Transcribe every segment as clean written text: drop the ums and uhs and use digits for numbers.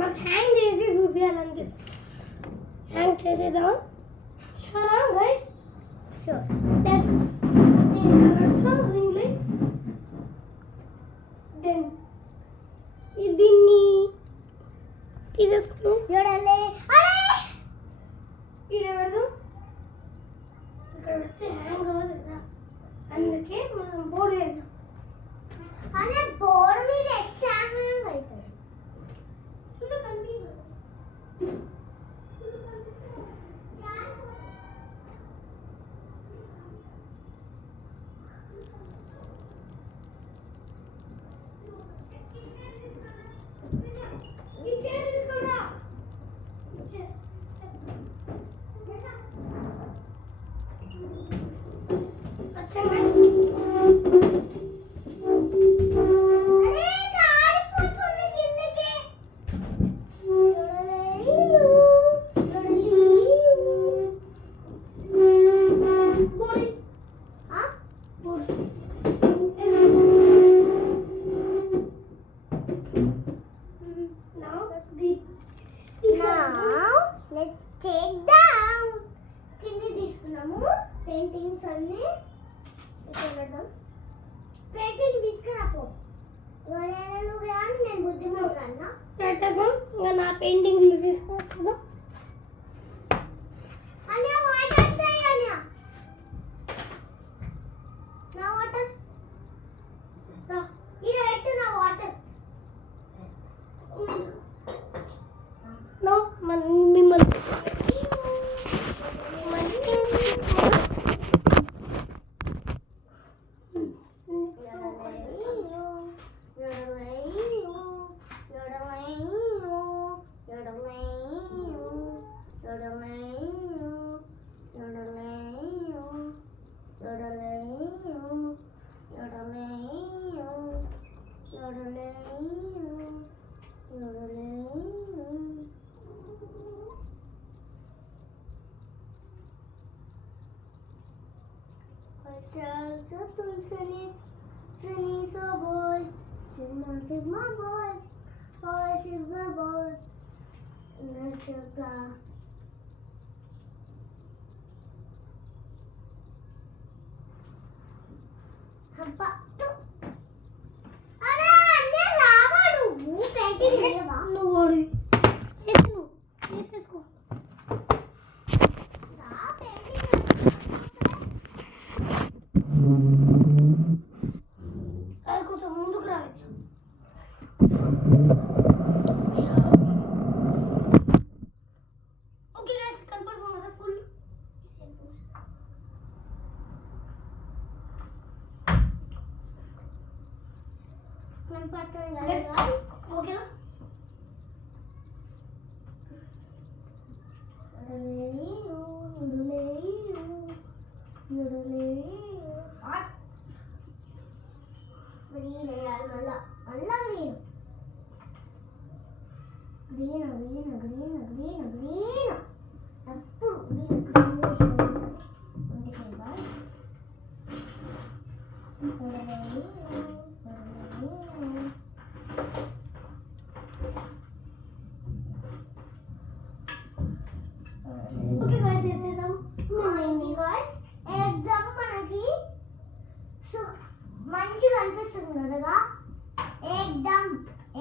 మాకు హ్యాంగ్ చేసి చూపించాలనిపిస్తుంది. హ్యాంగ్ చేసేద్దామా? షూరా గైస్? షూర్. లెట్స్ దెన్ దీన్ని తీసేసుకున్నాం. చూడాలి. ఇక్కడ పెడదాం. ఇక్కడ పెడితే హ్యాంగ్ అవ్వదు కదా, అందుకే మనం బోర్డు వేద్దాం. అనే బోర్డు మీద ఎట్లా హ్యాంగ్ అవుతుంది? పెయింటింగ్స్ అన్ని చూడడం. పెయింటింగ్ తీసుకురాపో. నువ్వు కానీ నేను బుద్ధిమంతున్నా. పెట్టేసాం. ఇంకా నా పెయింటింగ్లు తీసుకురా. అన్నయ్య వాటర్ చేయి అన్నయ్య. నా వాటర్ ఇలా పెట్టు. నా వాటర్ నో మిమ్మల్ని Sigma boy, boy, Sigma boy. Hampa tu. Ada ane raavadu. Painting leva. No worry. Esnu. Esesko. Da painting. అది కొంచెం ముందుకు రావాలి. ఓకే గైస్, కనపడుతుంది కదా ఫుల్. కనపడుతుంది కదా. ఓకేనా? ఓకే గైస్, చేద్దాం. ఎగ్జామ్ మనకి మంచిగా అనిపిస్తుంది కదా.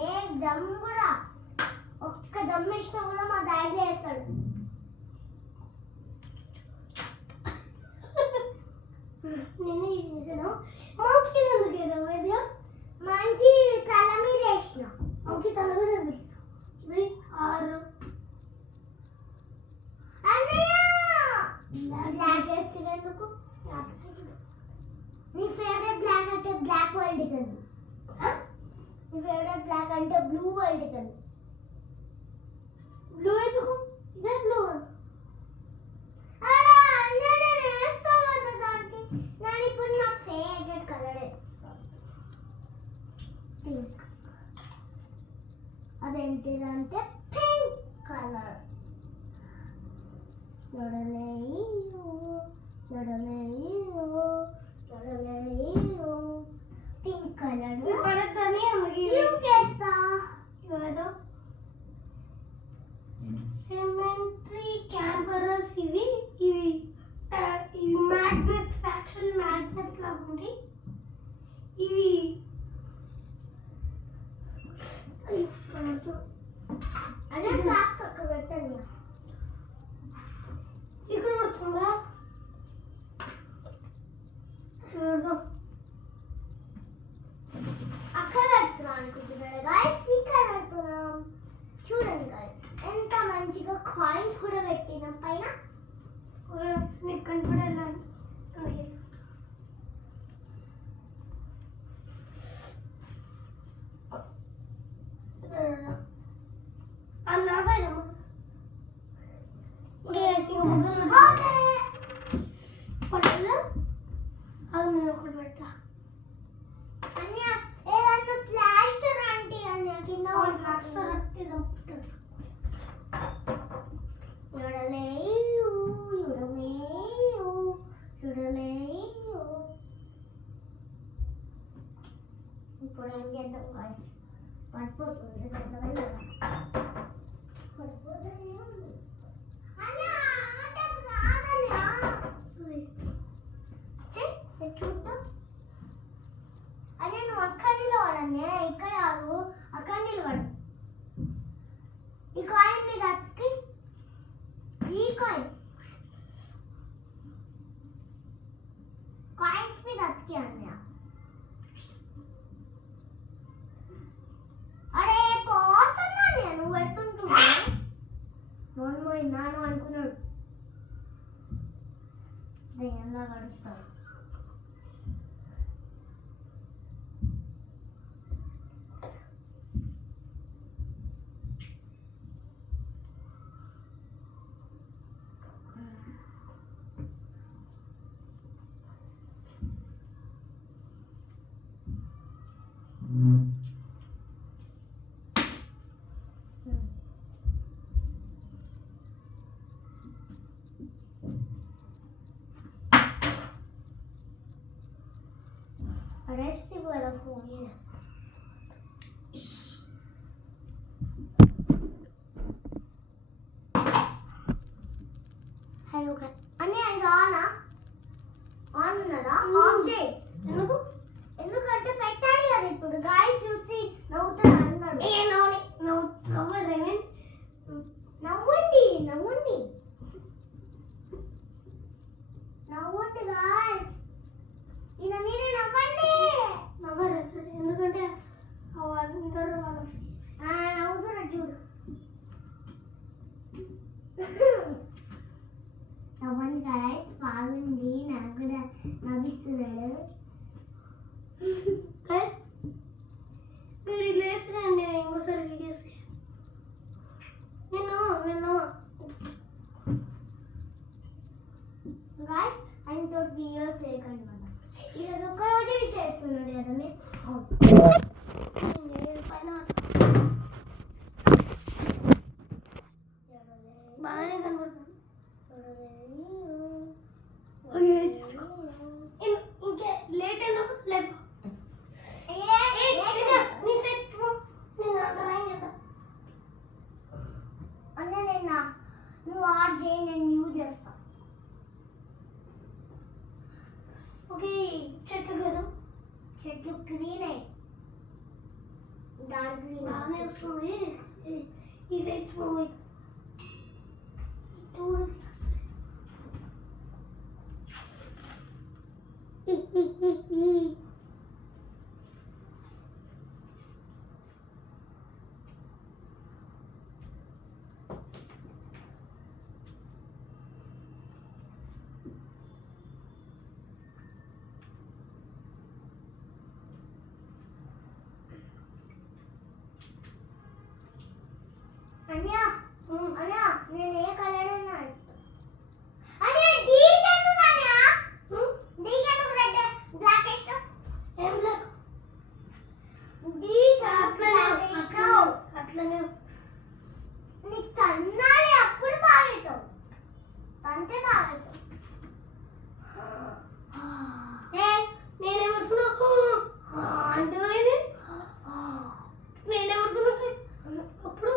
ఎగ్జామ్ కూడా ఒక్క దమ్ వేసినా కూడా మా డాడీ వేస్తాడు. నేను ఇది చేసాను. మాకి ఎందుకు వేసావు వైద్య? మంచి తల మీద వేసిన. మాకి తల మీద ఎందుకు వేసావు? ఇది 6. బ్లాక్ వేసుకునేందుకు. నీ ఫేవరెట్ బ్లాక్ అంటే బ్లాక్ వరల్డ్ కదా. నీ ఫేవరెట్ బ్లాక్ అంటే బ్లూ వరల్డ్ కదా. బ్లూ ఎందుకు? ఇదే బ్లూ. నేను ఇప్పుడు నా ఫేవరెట్ కలర్ పింక్. అదేంటిదంటే పింక్ కలర్. పింక్ కలర్ పడతానే అందుకే చేస్తా. పడుతుంది. అదే బ్లాక్ అక్కడ పెట్టండి. ఇక్కడ పడుతుందా? చూద్దాం. అక్కడ పెడుతున్నాం అనుకుంటున్నాడు గాయస్. ఇక్కడ పెడుతున్నాం. చూడండి గాయస్ ఎంత మంచిగా కాయిన్స్ కూడా పెట్టినాం పైన. మీకు కనపడేలా అన్న సైడ్ ఓకే పడలేదు. అది నేను ఒకటి పెట్టా. అన్య ఏదన్నా ప్లాస్టర్ అంటే అన్య కింద ప్లాస్టర్ అంటే చంపుతుంది. చూడలేయు చూడలేయు చూడలేయు. ఇప్పుడు ఏం చేద్దాం గాయస్? పడిపోతుంది పడిపోతుంది. అన్య అంటే రాదన్య. చూద్దాం. అదే నువ్వు అక్కడ నిలబడన్నే, ఇక్కడ కాదు అక్కడ నిలబడు. ఈ కాయిన్ మీద అతికి, ఈ కాయిన్స్ మీద అతికి అన్నయ్య. అరే పోతున్నా నేను పెడుతుంటున్నా. నాను అనుకున్నాడు దయ్యంలా గడుస్తాడు. Resti buona fumina. Hello guys. అన్నీ అది ఆనా? ఆన్ ఉన్నదా? ఆఫ్ చేయి. ఎందుకంటే పెట్టాలి కదా ఇప్పుడు. గాయస్ చూసి నవ్వుతారు అందరూ. నవ్వండి నవ్వండి నవ్వండి గాయస్. ఈయన మీరే నవ్వండి. ఎందుకంటే అందరూ నవ్వుతున్నారు చూడు. నవ్వండి గాయస్. బాగుంది. నాకు కూడా నవ్విస్తున్నాడు. మీరు ఇలా వేసినండి ఇంకోసారి వీడియోస్ నేను గాయస్ ఆయనతో వీడియోస్ చేయకండి మనం. ఈరోజు ఒక్క రోజే చేస్తున్నాడు కదా మీరు. పైన బాగానే కనబడుతుంది. ఇంకే లేట్ ఎందుకు లేదు. నీ సెట్ నేను డ్రాయింగ్ చేద్దాం. అంటే నువ్వు ఆర్ట్ చేయి, నేను యూజ్ చేస్తా. ఓకే చెట్లు కదా. చెట్లు గ్రీన్ అయ్యి డార్క్ గ్రీన్ బాగానే వస్తుంది. ఈ సైడ్ మూవీ అన్యా అన్యా నేను ఏ కలర్ అయినా అదే డీక్ ఎందుకు అన్యా? డీక్ ఎందుకు రెడ్ బ్లాక్ ఇష్టం? ఏం లేదు. డీక్ బ్లాక్ ఇష్టం. అట్లనే నీకు తన్నాలి అప్పుడు బాగవుతావు. తంతే బాగవుతావు. నేనేమడుతున్నా అంటే నేనేమడుతున్నా అప్పుడు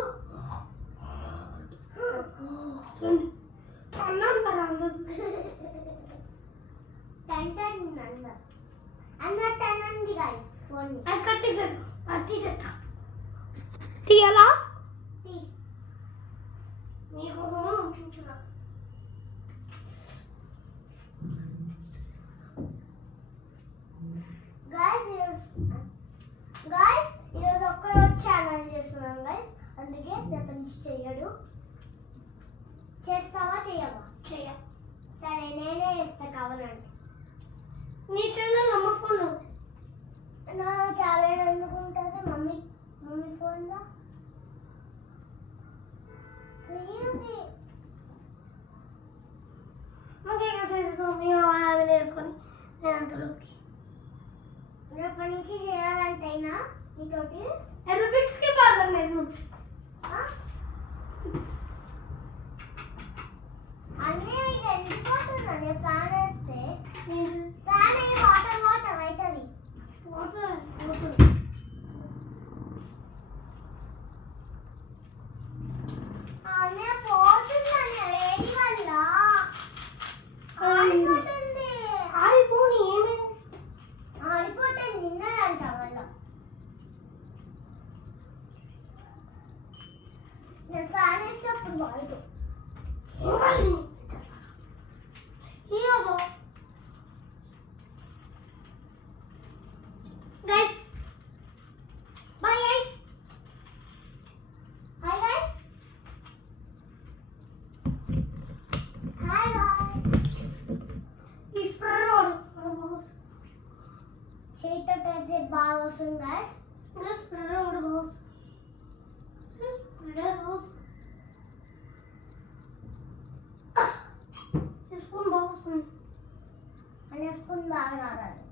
అందుకే రేపటి నుంచి చెయ్యడు. చేస్తావా చెయ్యవా? చెయ్య. సరే నేనే చేస్తా కావాలంటే. నీ ఛానల్ అమ్మ ఫోన్ నా చాలా ఎందుకుంటుంది మమ్మీ ఫోన్లో ఓకే సైజు వేసుకొని నేను అంతలోకి రేపటి నుంచి చేయాలంటేనా నీతోటి ఎరోబిక్స్కి పాల్గొన్నాను. అన్నీ ఇది ఎండిపోతుందండి ఫ్యాన్ వేస్తే. ఫ్యాన్ అయ్యి వాటర్ అవుతుంది. అన్నీ పోతుందండి వేడి వల్ల ఆడిపోతుంది. ఆడిపోని ఏమైంది? ఆడిపోతే నిన్నదంట వల్ల. నేను ఫ్యాన్ వేస్తే అప్పుడు వాడు Guys, bye guys. Hi guys. Hi guys. ఈ స్ప్రెడర్ వాడు చేతితో అయితే బాగా వస్తుంది guys. స్ప్రెడర్ వాడు boss spreader boss spoon boss అనే స్పూన్ బాగా రాదు.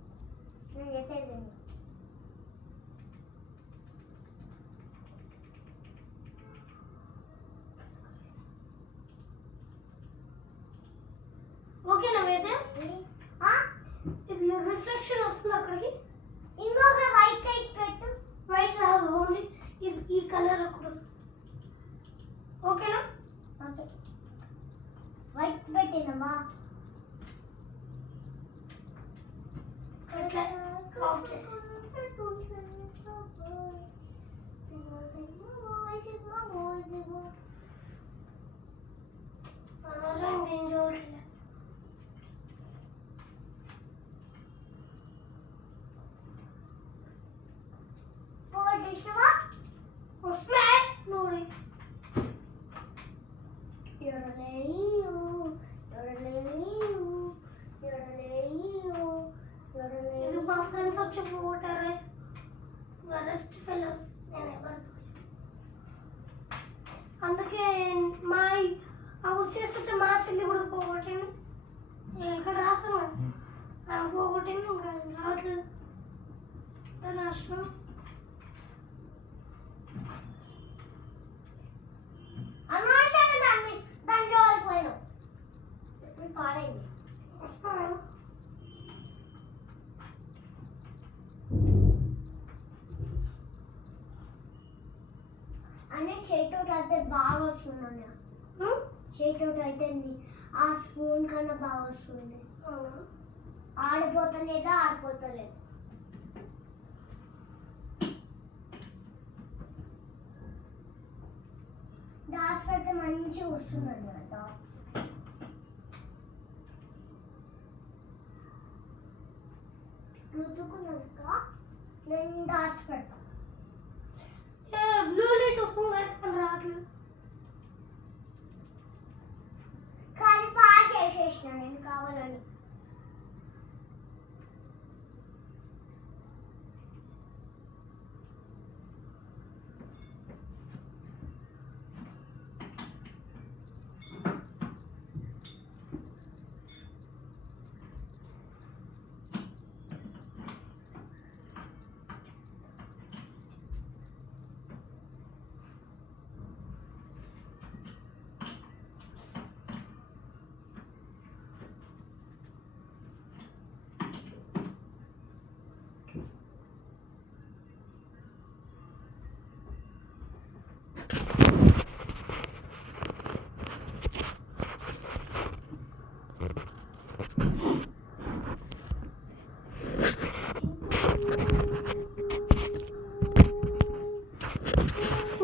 నేను చెప్పేది ఓకేనా వేదే? ఇది రిఫ్లెక్షన్ వస్తుంది అక్కడికి. ఇంకొక వైట్ లైట్ పెట్టు. వైట్ రాదు, ఓన్లీ ఇది ఈ కలర్ ఒకటి ఓకేనా? ఓకే వైట్ పెట్టినమ్మా. అట్లా ఆఫ్ చేసి వస్తున్నాయి ನೋಡಿ. ఇది మా ఫ్రెండ్స్ వచ్చి వాటర్ రైస్ వరస్ట్ ఫెలోస్ అందుకే మా అవి చేస్తుంటే మా చెల్లి కూడా పోగొట్టింది. ఇక్కడ రాస్తాను ఆమె పోగొట్టింది, ఇంకా రావట్లేదు రాష్ట్రం. అనవసరంగా దాని జోలికి పోయినావు. ఇప్పుడు పాడైంది. వస్తాను అన్నీ చేతితో అయితే బాగా వస్తుంది. చేతితో అయితే ఆ స్పూన్ కన్నా బాగా వస్తుంది. ఆడిపోతలేదా? ఆడిపోతలేదు. డాట్స్ పెడితే మంచిగా వస్తుందండి కదా. రుద్దుకున్నాక నేను డాట్స్ పెడతాను. బ్లూ లైట్ వస్తుంది వేసుకొని రావట్లేదు. కానీ పాడు చేసేసిన నేను కావాలని.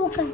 ఓకే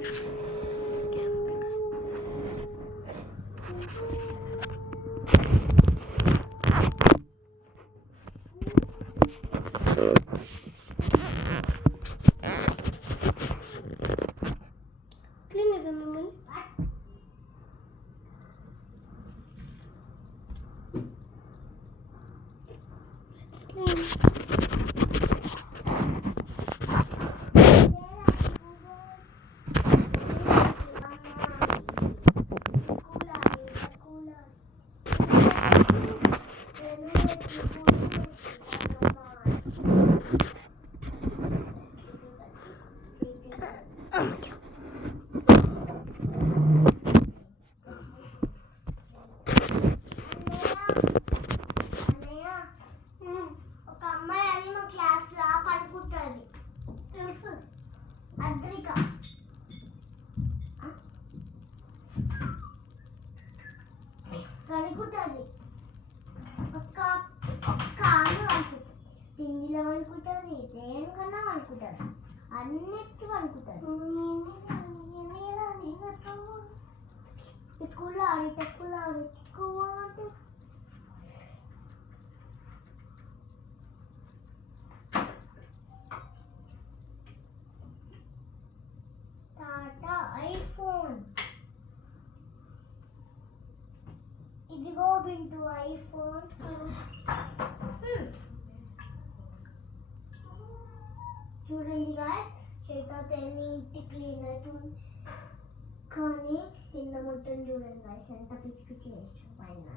అన్నయ్య ఒక అమ్మాయి అని మా క్లాస్ లో పడుకుంటుంది తెలుసు. అద్రిక పడుకుంటుంది ఒక్క ఆమె పడుకుంటుంది పిండిలో పడుకుంటుంది దేనికన్నా పడుకుంటుంది అన్నిటికీ పడుకుంటుంది స్కూల్లో ఆడితే స్కూల్లో ఆడితే టాటా ఐఫోన్ ఇదిగో బింటు ఐఫోన్ చూడండి గాయ్ చేత నీట్ క్లీన్ అవుతుంది కానీ కింద మొత్తం చూడండి గాయస్ ఎంత పిచ్చి పిచ్చి వేస్తాం పైన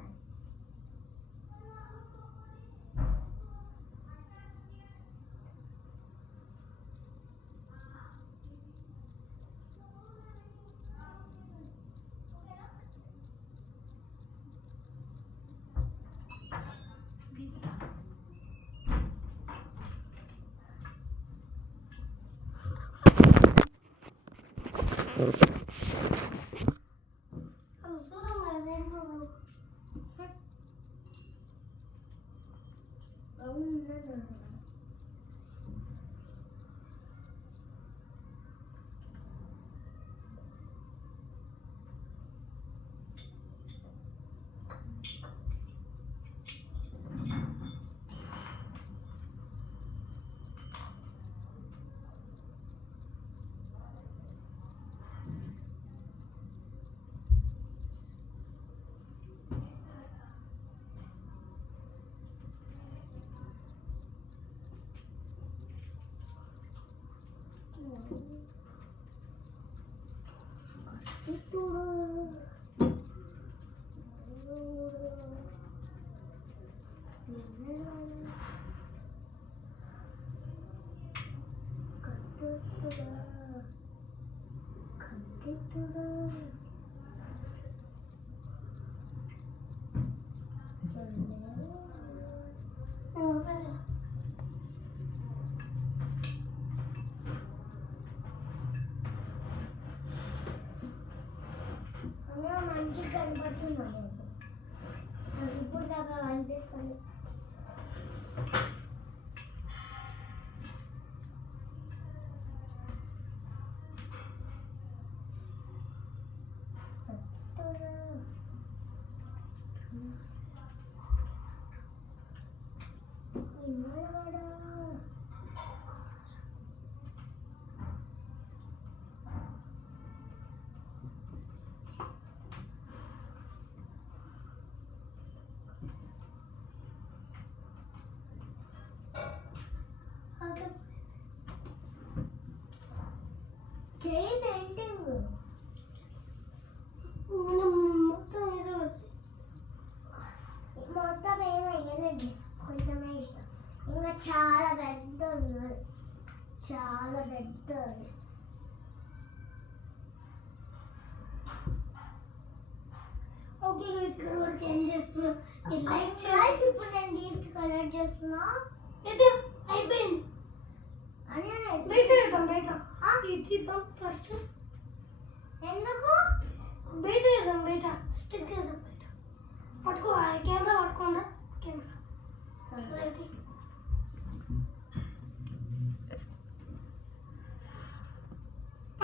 మంచిగా కనపడుతున్నాయి ఇప్పుడు దాకా అనిపిస్తుంది చేయి పెయింటింగ్ మొత్తం ఏం వేయలేదు కొంచెమే ఇష్టం ఇంకా చాలా పెద్ద ఉన్నది చాలా పెద్దది ఓకే గైస్ ఇక్కడ వరకు ఏం చేస్తున్నా మీరు లైక్ గాయ్స్ ఇప్పుడు నేను డీప్ కలర్ చేస్తున్నా చేయండి. అయిపోయింది. అని బయట వేద్దాం బయట తీద్దాం ఫస్ట్. ఎందుకు బయట వేద్దాం బయట స్టిక్ వేద్దాం బయట. పట్టుకో కెమెరా పట్టుకోండి కెమెరా.